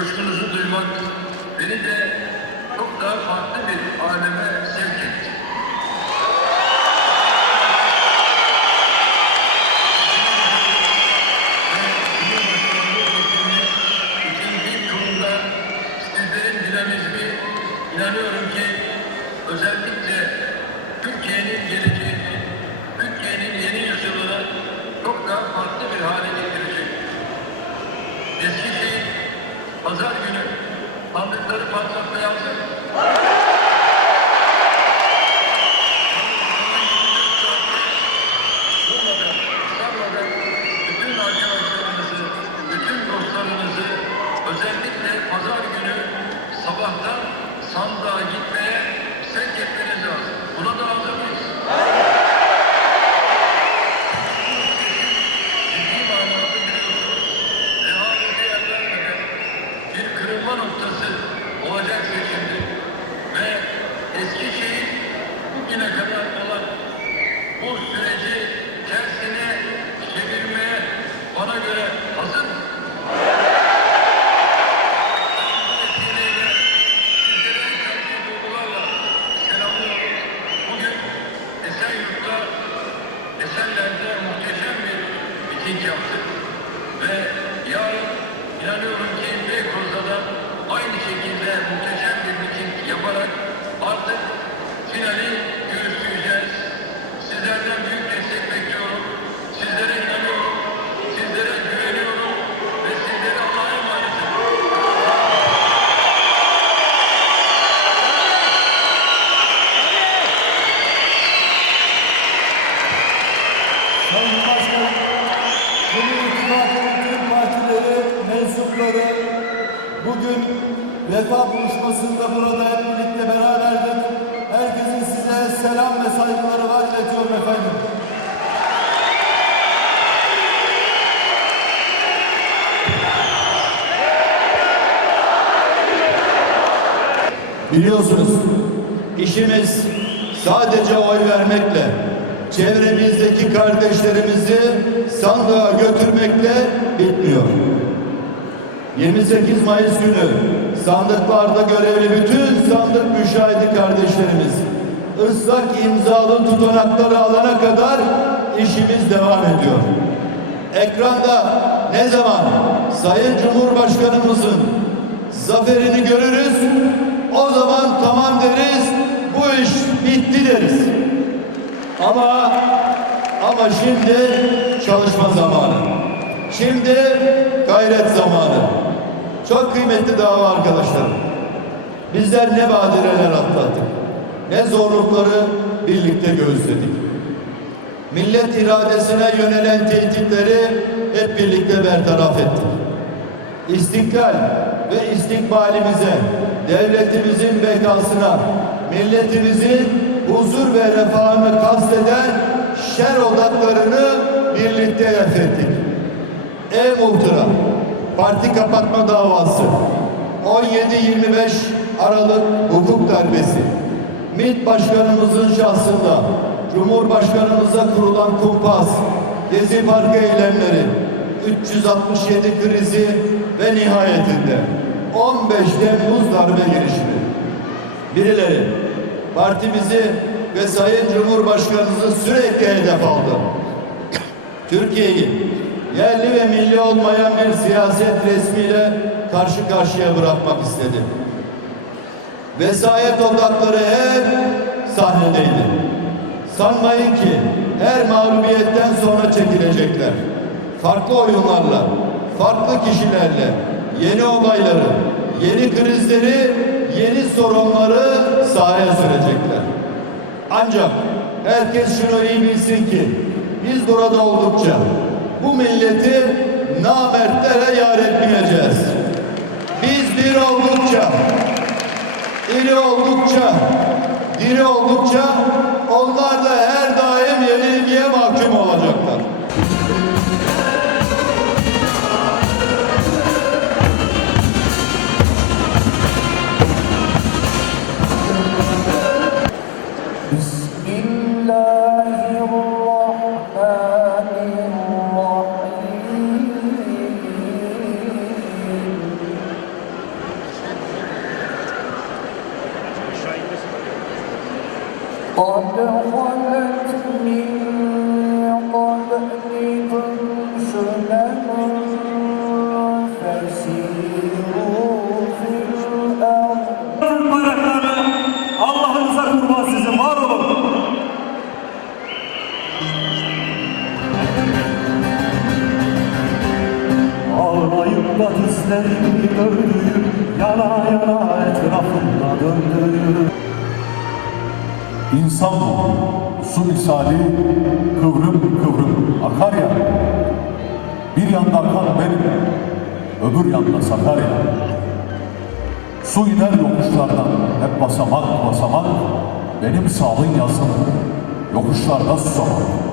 coşkunuzu duymak beni de çok daha farklı bir aleme sevk etti. inanıyorum ki özellikle Türkiye'nin geleceğini, Türkiye'nin yeni yüzyılını çok daha farklı bir hale pazar günü sandıkları patlatmaya Thank you. Vefa buluşmasında burada hep birlikte beraberdik. Herkesin size selam ve saygıları var iletiyorum efendim. Biliyorsunuz işimiz sadece oy vermekle, çevremizdeki kardeşlerimizi sandığa götürmekle bitmiyor. 28 Mayıs günü sandıklarda görevli bütün sandık müşahidi kardeşlerimiz ıslak imzalı tutanakları alana kadar işimiz devam ediyor. Ekranda ne zaman Sayın Cumhurbaşkanımızın zaferini görürüz, o zaman tamam deriz, bu iş bitti deriz. Ama ama şimdi çalışma zamanı. Şimdi gayret zamanı. Çok kıymetli dava arkadaşlar. Bizler ne badireler atlattık. Ne zorlukları birlikte göğüsledik. Millet iradesine yönelen tehditleri hep birlikte bertaraf ettik. İstiklal ve istikbalimize, devletimizin bekasına, milletimizin huzur ve refahını kasteden şer odaklarını birlikte def ettik. E-Muhtıra, parti kapatma davası, 17-25 Aralık hukuk darbesi, MİT Başkanımızın şahsında Cumhurbaşkanımıza kurulan kumpas, Gezi Parkı eylemleri, 367 krizi ve nihayetinde 15 Temmuz darbe girişimi. Birileri partimizi ve Sayın Cumhurbaşkanımızı sürekli hedef aldı. Türkiye'yi yerli ve milli olmayan bir siyaset resmiyle karşı karşıya bırakmak istedi. Vesayet odakları hep sahnedeydi. Sanmayın ki her mağlubiyetten sonra çekilecekler. Farklı oyunlarla, farklı kişilerle, yeni olayları, yeni krizleri, yeni sorunları sahaya sürecekler. Ancak herkes şunu iyi bilsin ki biz burada oldukça bu milleti namertlere yar etmeyeceğiz. Biz bir oldukça, iri oldukça, diri oldukça onlar da her daim yenilgiye mahkum olacaklar. Da dizlerimi dövdüğüm Yana yana İnsan bu, su misali kıvrım kıvrım akar ya. Bir yanda akan benim, öbür yanda Sakarya. Su iner yokuşlardan, hep basamak basamak, benim sağlığın yazım, yokuşlarda susamak.